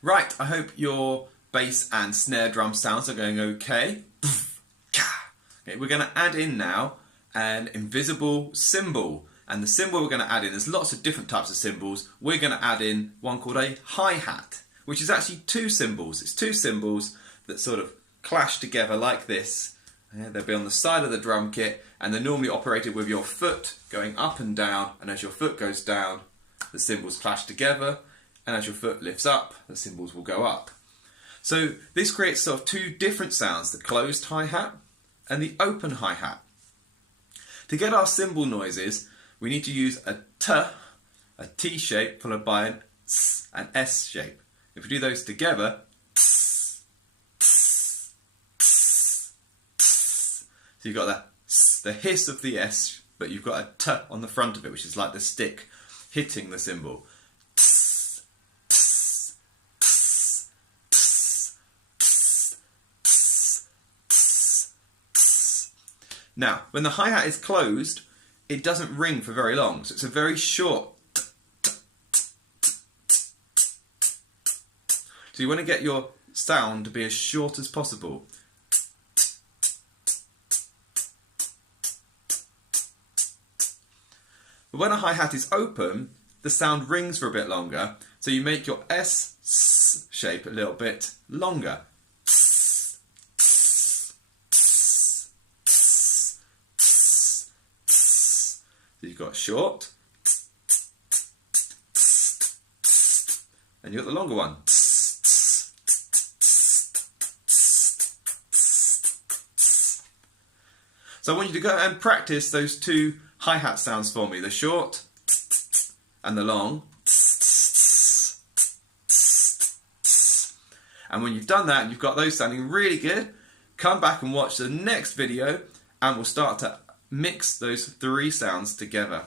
Right, I hope your bass and snare drum sounds are going okay. Okay, we're going to add in now an invisible cymbal. And the cymbal we're going to add in, there's lots of different types of cymbals. We're going to add in one called a hi-hat, which is actually two cymbals. It's two cymbals that sort of clash together like this. They'll be on the side of the drum kit, and they're normally operated with your foot going up and down, and as your foot goes down, the cymbals clash together, and as your foot lifts up, the cymbals will go up. So this creates sort of two different sounds, the closed hi-hat and the open hi-hat. To get our cymbal noises, we need to use a T shape followed by an S shape. If we do those together, so you've got the hiss of the S, but you've got a T on the front of it, which is like the stick hitting the cymbal. Now, when the hi-hat is closed, it doesn't ring for very long, so it's a very short. So you want to get your sound to be as short as possible. But when a hi-hat is open, the sound rings for a bit longer, so you make your S shape a little bit longer. So you've got short, and you've got the longer one. So I want you to go and practice those two hi-hat sounds for me, the short and the long. And when you've done that and you've got those sounding really good, come back and watch the next video and we'll start to mix those three sounds together.